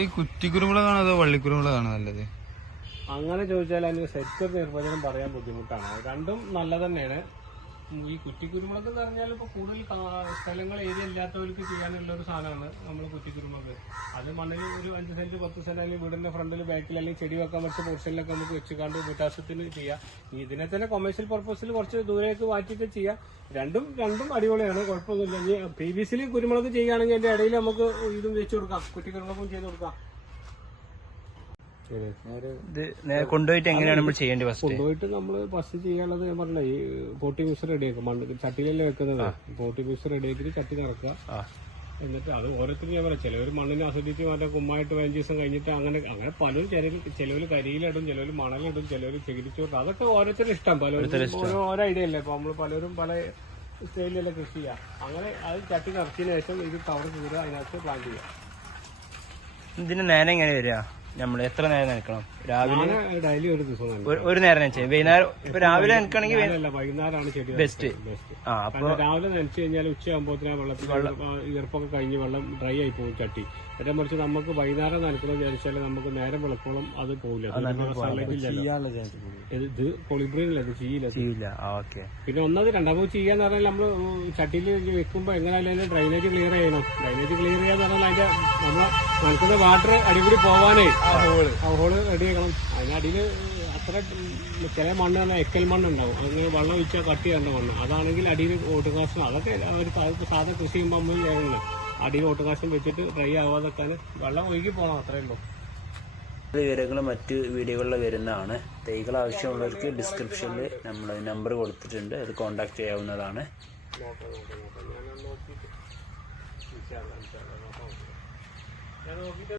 ഈ കുറ്റിക്കുരുമുളകാണോ അതോ വള്ളിക്കുരുമുളകാണോ നല്ലത്? അങ്ങനെ ചോദിച്ചാൽ അതിന് ശരിക്കൊരു നിർവചനം പറയാൻ ബുദ്ധിമുട്ടാണ്. രണ്ടും നല്ല തന്നെയാണ്. ഈ കുറ്റിക്കുരുമുളക് എന്ന് പറഞ്ഞാൽ ഇപ്പോൾ കൂടുതൽ സ്ഥലങ്ങൾ ഏരിയ ഇല്ലാത്തവർക്ക് ചെയ്യാനുള്ള ഒരു സാധനമാണ് നമ്മൾ കുറ്റിക്കുരുമുളക്. അത് മണ്ണിൽ ഒരു 5 സെന്റ് 10 സെന്റ് അല്ലെങ്കിൽ വീടിന്റെ ഫ്രണ്ടിൽ ബാക്കിൽ അല്ലെങ്കിൽ ചെടി വെക്കാൻ പറ്റിയ പോർഷനിലൊക്കെ നമുക്ക് വെച്ചുകൊണ്ട് പൊട്ടാസ്യത്തിന് ചെയ്യാം. ഇതിനെ തന്നെ കൊമേഴ്ഷ്യൽ പർപ്പസിൽ കുറച്ച് ദൂരേക്ക് മാറ്റിയിട്ട് ചെയ്യാം. രണ്ടും അടിപൊളിയാണ്, കുഴപ്പമൊന്നുമില്ല. ഇനി PVC കുരുമുളക് ചെയ്യുകയാണെങ്കിൽ അതിന്റെ ഇടയിൽ നമുക്ക് ഇതും വെച്ച് കൊടുക്കാം, കുറ്റിക്കുരുമുളകും ചെയ്ത് കൊടുക്കാം. കൊണ്ടുപോയിട്ട് എങ്ങനെയാണ് നമ്മൾ ചെയ്യേണ്ടത്? കൊണ്ടുപോയിട്ട് നമ്മൾ ഫസ്റ്റ് ചെയ്യാനുള്ളത് ഞാൻ പറഞ്ഞ ഈ പോട്ടി മിക്സ് റെഡിയാക്കും. മണ്ണ് ചട്ടിയിലല്ലേ വെക്കുന്നത്. പോട്ടി മിക്സ് റെഡിയാക്കിയിട്ട് ചട്ടി നിറക്കുക. എന്നിട്ട് അത് ഓരോരുത്തരും ഞാൻ പറയാം, ചിലവർ മണ്ണിന് അസിഡിറ്റി മാറ്റാൻ കുമ്മായിട്ട് 15 ദിവസം കഴിഞ്ഞിട്ട് അങ്ങനെ പലരും ചിലവർ കരിയിലിടും, ചിലവർ മണലിടും, ചിലവർ ചകിരിച്ചോട്ട്. അതൊക്കെ ഓരോരുത്തരും ഇഷ്ടം. പലരും ഓരോ ഐഡിയ അല്ലേ. ഇപ്പൊ നമ്മൾ പലരും പല സ്റ്റൈലിലല്ലേ കൃഷി ചെയ്യാം. അങ്ങനെ അത് ചട്ടി നിറച്ചതിന് ശേഷം ഇത് കവർ കീറുക, അതിനകത്ത് പ്ലാന്റ് ചെയ്യാം. ഇതിന് നേരം എങ്ങനെ വരിക? നമ്മൾ എത്ര നേരം നനക്കണം? രാവിലെ ഡെയിലി ഒരു ദിവസം ഒരു നേരം നനച്ചാൽ വൈകുന്നേരം. ഇപ്പൊ രാവിലെ നനക്കണമെങ്കിൽ വൈകുന്നേരമാണ് ചെടി ബെസ്റ്റ്. അപ്പൊ രാവിലെ നനച്ചു കഴിഞ്ഞാൽ ഉച്ചയാകുമ്പോഴത്തേന് വെള്ളത്തിൽ ഈർപ്പൊക്കെ കഴിഞ്ഞ് വെള്ളം ഡ്രൈ ആയി പോകും ചട്ടി. നേരെ മറിച്ച് നമുക്ക് വൈകുന്നേരം നനക്കണം വിചാരിച്ചാൽ നമുക്ക് നേരം വിളക്കോളം അത് പോകില്ല. ഇത് കൊളിബ്രീനല്ല, ഇത് ചെയ്യില്ല. പിന്നെ ഒന്നത് രണ്ടാമത് ചെയ്യാന്ന് പറഞ്ഞാൽ നമ്മള് ചട്ടിയിൽ വെക്കുമ്പോ എങ്ങനെയായാലും അതിന്റെ ഡ്രൈനേജ് ക്ലിയർ ചെയ്യണം. ഡ്രൈനേജ് ക്ലിയർ ചെയ്യാന്ന് പറഞ്ഞാൽ അതിന്റെ നമ്മളെ നനക്കുന്ന വാട്ടർ അടിപൊളി പോവാനേ ആ ഹോള് റെഡി ആക്കണം. അതിനടിയിൽ അത്ര ചില മണ്ണ് പറഞ്ഞാൽ എക്കൽ മണ്ണ് ഉണ്ടാവും. അങ്ങനെ വെള്ളം ഒഴിച്ചാൽ കട്ടി ചെയ്യേണ്ട മണ്ണ്. അതാണെങ്കിൽ അടിയിൽ ഓട്ടുകാശം, അതൊക്കെ അവർ സാധാ കൃഷി ചെയ്യുമ്പോൾ നമ്മൾ ചെയ്യുന്നത്. അടിയിൽ ഓട്ടുകാശം വെച്ചിട്ട് ഡ്രൈ ആവാതൊക്കെ വെള്ളം ഒഴുകി പോകണം, അത്രേ ഉള്ളൂ. വിവരങ്ങൾ മറ്റ് വീഡിയോകളിൽ വരുന്നതാണ്. തൈകൾ ആവശ്യമുള്ളവർക്ക് ഡിസ്ക്രിപ്ഷനിൽ നമ്മൾ നമ്പർ കൊടുത്തിട്ടുണ്ട്, അത് കോൺടാക്ട് ചെയ്യാവുന്നതാണ്. ഞാൻ നോക്കിയിട്ട്